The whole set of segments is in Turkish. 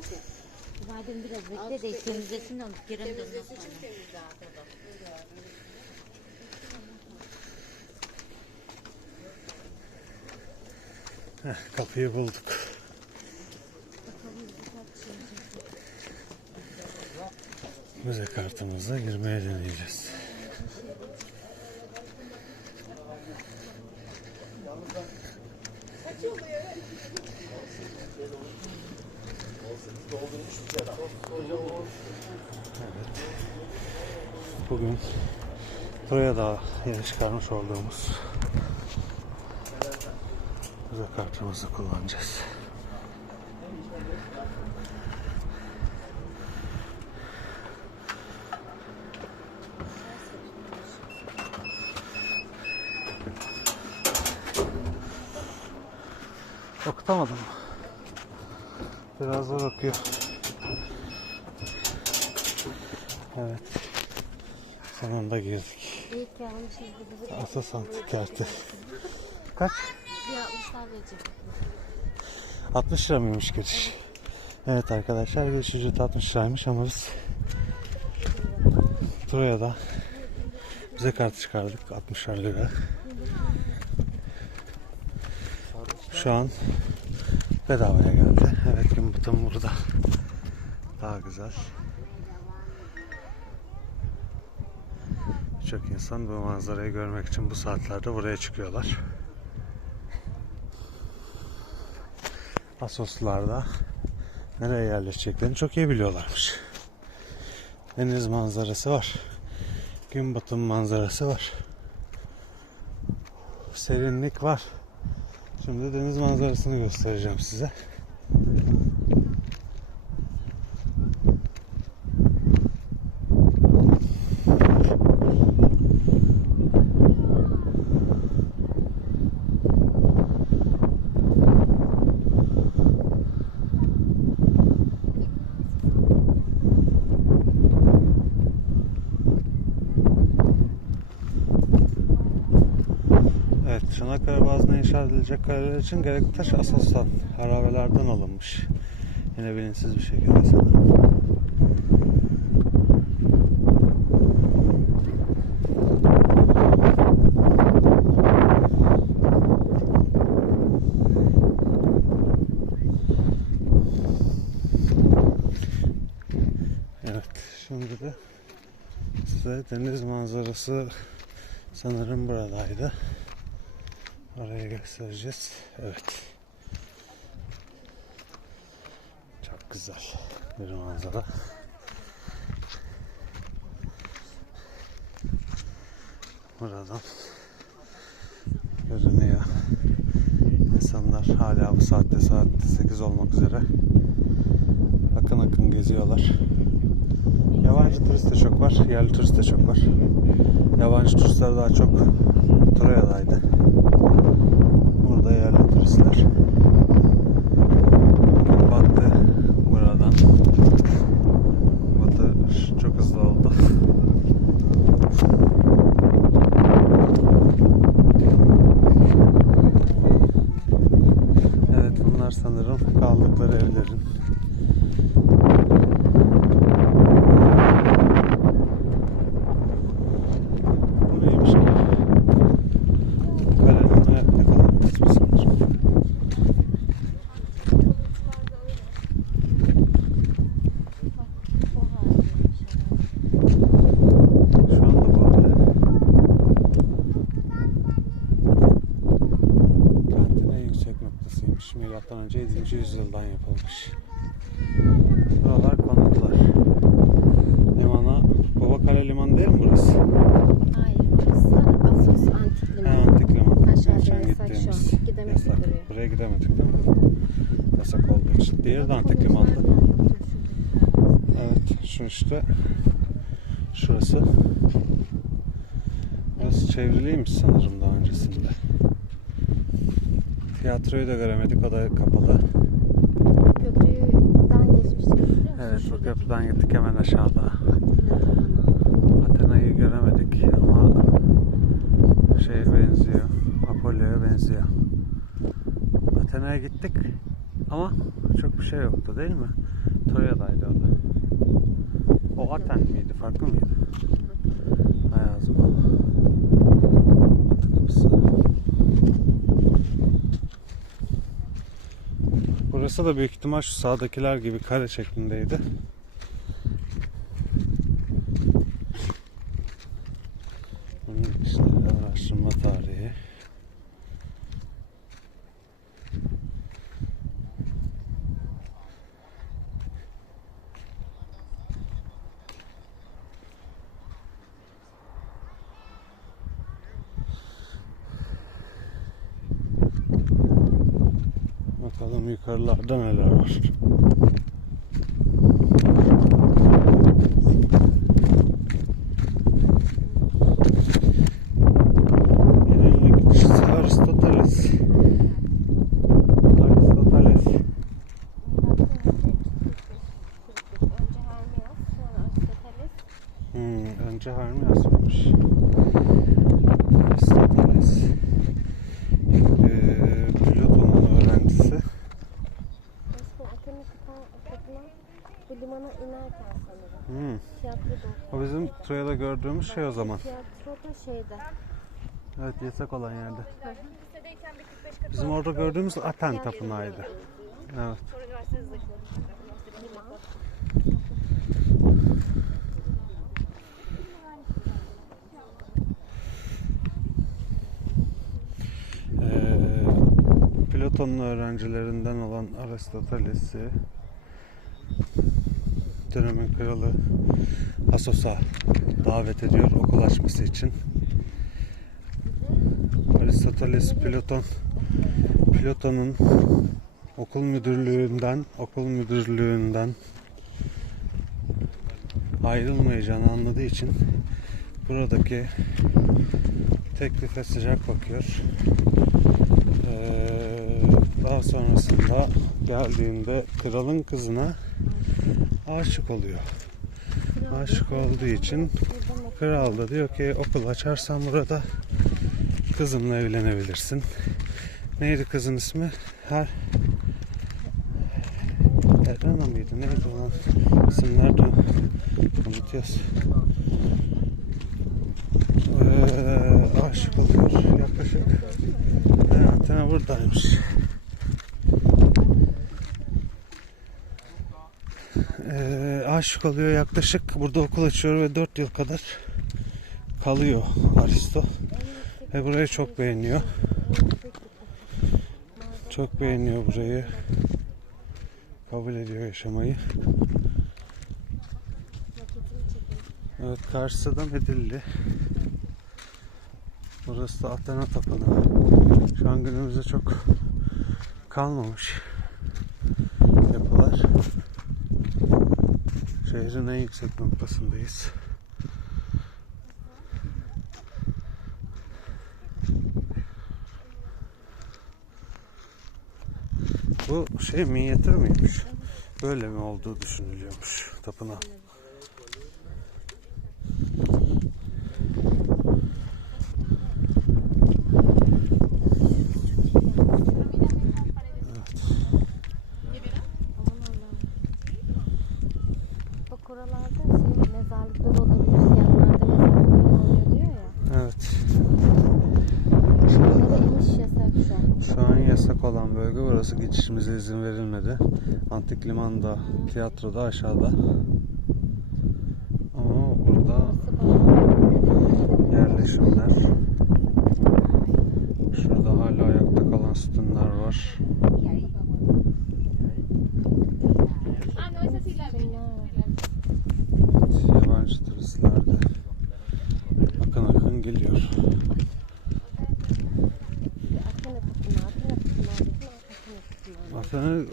ki. Madem biraz bekle de temizlesin de girelim de ondan Temizlesi için temizle. Heh, kapıyı bulduk. Müze kartımızla girmeye deneyeceğiz. Evet. Bugün buraya da yeni çıkarmış olduğumuz müze kartımızı kullanacağız. Okutamadım. Zor okuyor. Evet. Sonunda girdik. İyi ki almışız bizi. Asas antik kartı. Kaç? Bir almışlar verecek. 60 lira mıymış giriş? Evet arkadaşlar giriş ücreti 60 liraymış ama biz buraya da bize kart çıkardık 60 lira. Şu an bedavaya geldi. Batımı burada. Daha güzel. Çok insan bu manzarayı görmek için bu saatlerde buraya çıkıyorlar. Asoslarda nereye yerleşeceklerini çok iyi biliyorlarmış. Deniz manzarası var. Gün batımı manzarası var. Serinlik var. Şimdi deniz manzarasını göstereceğim size. İnşa edilecek kaleler için gerekli taş Asos'tan, harabelerden alınmış. Yine bilinçsiz bir şekilde sanırım. Evet, şimdi de size deniz manzarası sanırım buradaydı. Oraya göstereceğiz. Evet. Çok güzel bir manzara. Buradan görünüyor. İnsanlar hala bu saatte saat 8 olmak üzere akın akın geziyorlar. Yabancı turist de çok var, yerli turist de çok var. Yabancı turistler daha çok Troya'daydı. Burada yerli turistler. Battı buradan. Batı çok hızlı oldu. Evet bunlar sanırım kaldıkları evlerin. Bu neymiş ki? Kalenin ayakta kalan kısmı sanırım. O haldeymiş. Şu anda bu arada. Kentin en yüksek noktasıymış. Milattan önce 7. yüzyıldan yapılmış. Buralar konutlar. Limana, Babakale Limanı değil mi burası? Hayır burası Asos Antik Limanı. antik liman. Aşağıda yasak şu an. Gidemedik Yasak. buraya. Buraya gidemedik değil mi? Yasak olduğu için. Diğeri de antik limandı. Evet şu işte şurası Burası çevriliymiş sanırım daha öncesinde. Tiyatroyu da göremedik o da kapalı. Köprüden geçmiştik Şuradaki köprüden gittik hemen aşağıda. Atina'yı göremedik ama şeye benziyor. Apollo'ya benziyor. Atina'ya gittik ama çok bir şey yoktu değil mi? Troya'daydı o da. O Aten miydi? Farklı mıydı? Burası da büyük ihtimal şu sağdakiler gibi kare şeklindeydi. Bunun işte araştırma tarihi. Bakalım yukarılarda neler var. Genellik işte Aristoteles. Aristoteles. Önce Hermes yazmış. Aristoteles. Ee, Platon'un öğrencisi. Bu limana inerken sanırım. Hmm. Tiyatroda. O bizim Troya'da gördüğümüz şey o zaman. Tiyatroda şeyde. Evet yasak olan yerde. Bizim orada gördüğümüz Aten tapınağıydı. Evet. Ee, Platon'un öğrencilerinden olan Aristoteles'i dönemin kralı Asos'a davet ediyor okul açması için. Aristoteles Platon Platon'un okul müdürlüğünden okul müdürlüğünden ayrılmayacağını anladığı için buradaki teklife sıcak bakıyor. Daha sonrasında geldiğinde kralın kızına aşık oluyor. Aşık olduğu için kral da diyor ki okul açarsan burada kızımla evlenebilirsin. Neydi kızın ismi? Her Erana mıydı? Neydi olan isimler de unutuyoruz. Ee, aşık oluyor yaklaşık. Hayatına buradaymış. Ee, aşık oluyor yaklaşık burada okul açıyor ve 4 yıl kadar kalıyor Aristo. Ve burayı çok beğeniyor. Çok beğeniyor burayı. Kabul ediyor yaşamayı. Evet karşısı da Medilli. Burası da Athena Tapınağı. Şu an günümüzde çok kalmamış Şehrin en yüksek noktasındayız. Bu şey minyatür müymüş? Böyle mi olduğu düşünülüyormuş tapınağı. Evet. Bak oralarda şey mezarlıklar olabilir. Yanlarda mezarlıklar oluyor diyor ya. Evet. Orada iniş yasak şu an. Şu an yasak olan bölge burası. Geçişimize izin verilmedi. Antik limanda, tiyatroda aşağıda. Ama burada yerleşimler. Şurada hala ayakta kalan sütunlar var. Ah, no, esa sí la vi. Evet, yabancı turistler de akın akın geliyor. Athena tapınağı, Athena tapınağı dedim, Athena tapınağı. Aslında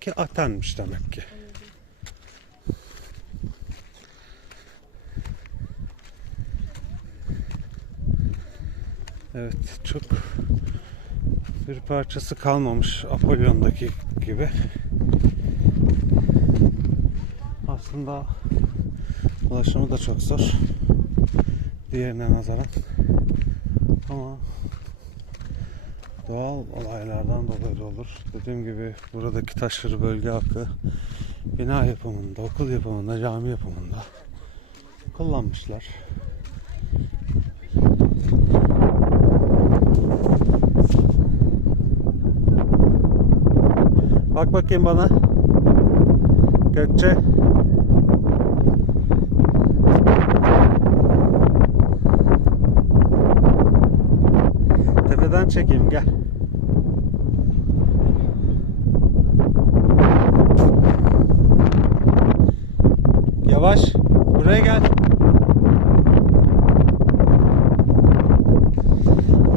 Troya'daki Aten'miş demek ki. Evet çok bir parçası kalmamış Apollon'daki gibi. Aslında ulaşımı da çok zor. Diğerine nazaran. Ama doğal olaylardan dolayı da olur. Dediğim gibi buradaki taşları bölge halkı bina yapımında, okul yapımında, cami yapımında kullanmışlar. Bak bakayım bana. Gökçe. Tepeden çekeyim gel. Yavaş. Buraya gel.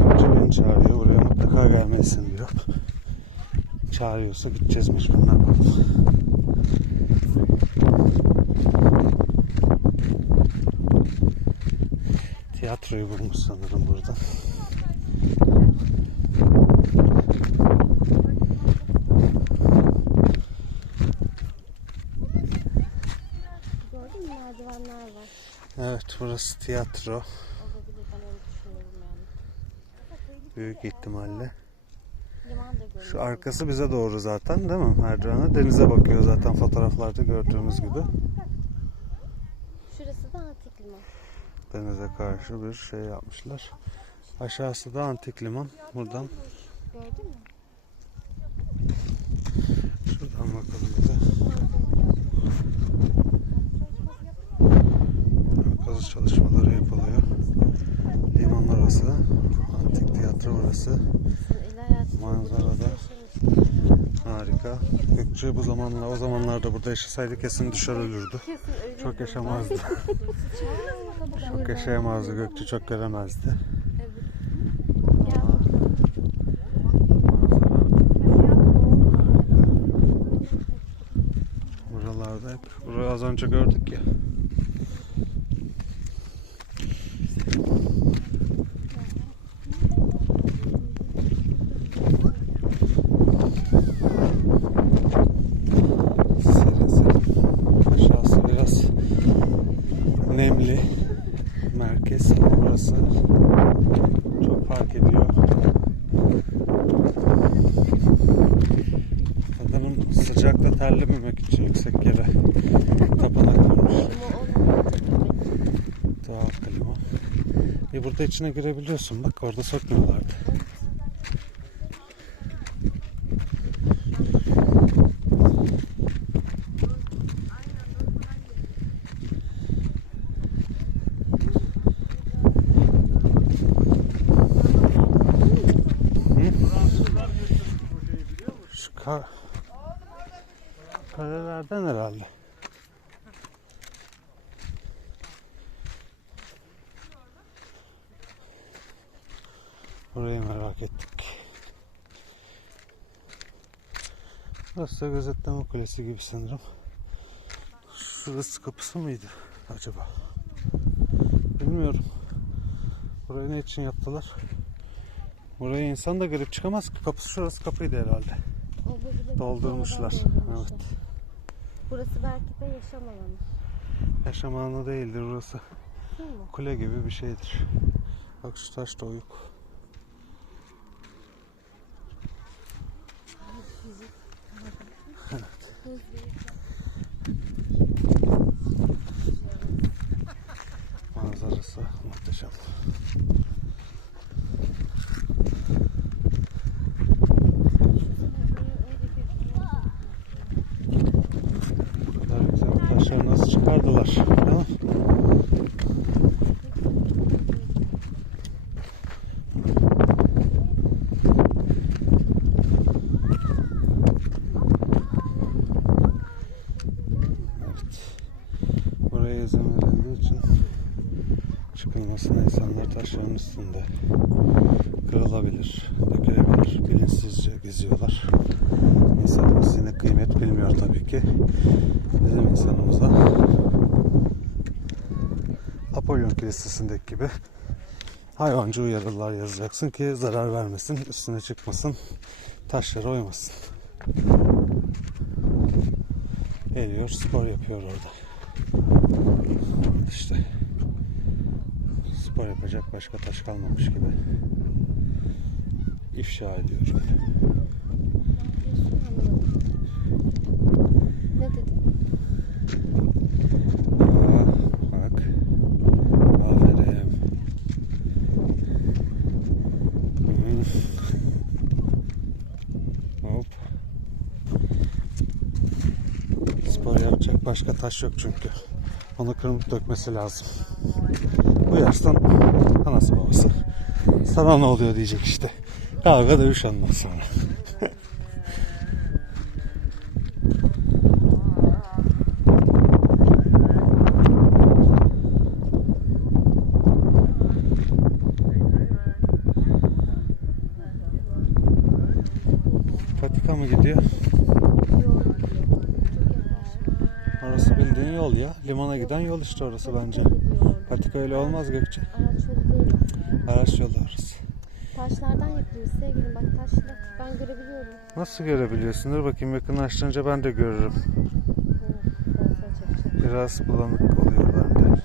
Gökçe beni çağırıyor. Buraya mutlaka gelmelisin diyor. Çağırıyorsa gideceğiz mecbur. Ne yapalım? Tiyatroyu bulmuş sanırım burada. Gördün mü merdivenler var. Evet burası tiyatro. Olabilir ben öyle düşünüyorum yani. Büyük ihtimalle. Şu arkası bize doğru zaten değil mi? Merdivene denize bakıyor zaten fotoğraflarda gördüğümüz gibi. Şurası da antik liman. Denize karşı bir şey yapmışlar. Aşağısı da antik liman. Buradan Gördün mü? şuradan bakalım bir de. Kazı çalışmaları yapılıyor. Liman orası. Antik tiyatro hayatı Manzarada. Harika. Gökçe bu zamanla o zamanlarda burada yaşasaydı kesin düşer ölürdü. Çok yaşamazdı. Çok yaşayamazdı Gökçe çok göremezdi. Buralarda hep. Burayı az önce gördük ya. Serin serin. Aşağısı biraz nemli. Merkez burası çok fark ediyor. Kadının sıcakta terlememek için yüksek yere tapanak kurmuş. Doğal klima. E burada içine girebiliyorsun. Bak orada sokmuyorlardı. Şu kar... Kalelerden herhalde. Burayı merak ettik. Burası da gözetleme kulesi gibi sanırım. Şurası kapısı mıydı acaba? Bilmiyorum. Burayı ne için yaptılar? Buraya insan da girip çıkamaz ki. Kapısı şurası kapıydı herhalde. Doldurmuşlar. Evet. Burası belki de yaşam alanı. Yaşam alanı değildir burası. Değil mi? Kule gibi bir şeydir. Bak şu taş da oyuk. Manzarası muhteşem. Bu kadar güzel taşları nasıl çıkardılar? Değil mi? Evet. Buraya izin verildiği için çıkılmasına insanlar taşların üstünde kırılabilir, dökülebilir. Bilinçsizce geziyorlar. İnsanımız yine kıymet bilmiyor tabii ki. Bizim insanımız da Apolyon Kilisesi'ndeki gibi hayvancı uyarılar yazacaksın ki zarar vermesin, üstüne çıkmasın, taşlara oymasın. Geliyor, spor yapıyor orada. İşte spor yapacak başka taş kalmamış gibi. ifşa ediyorum. Ne dedin? Aa, bak. Aferin. Hı. Hop. Spor yapacak başka taş yok çünkü. Onu kırılıp dökmesi lazım. Uyarsan anası babası. Sana ne oluyor diyecek işte. Kavga dövüş ondan sonra. Patika mı gidiyor? Orası bildiğin yol ya. Limana giden yol işte orası bence. Öyle olmaz Gökçe. Araç yolu böyle. Araç yolu orası. Taşlardan yapılmış sevgilim bak taşlar. Ben görebiliyorum. Nasıl görebiliyorsun? Dur bakayım yakınlaştırınca ben de görürüm. Biraz bulanık oluyor bende.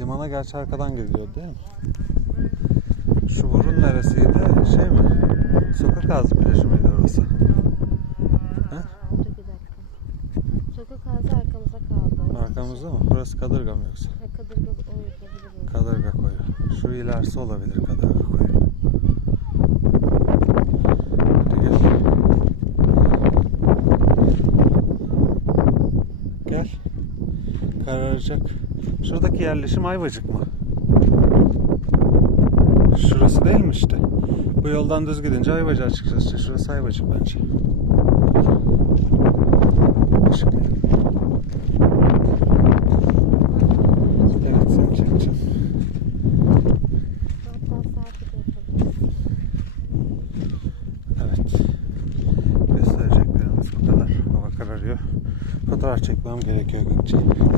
Limana gerçi arkadan geliyor değil mi? Şu burun neresiydi? Şey mi? Sokak ağzı plajı mıydı orası? Dur bir dakika. Sokak ağzı arkamıza kaldı. Arkamızda mı? Burası kadırga mı yoksa? Ha, Kadırga oydu. Kadırga koyu. Şu ilerisi olabilir kadırga koyu. Hadi gel. Gel. Kararacak. Şuradaki yerleşim Ayvacık mı? Şurası değil mi işte? Bu yoldan düz gidince Ayvacık çıkacağız işte. Şurası Ayvacık bence. Çekmem gerekiyor Gökçe.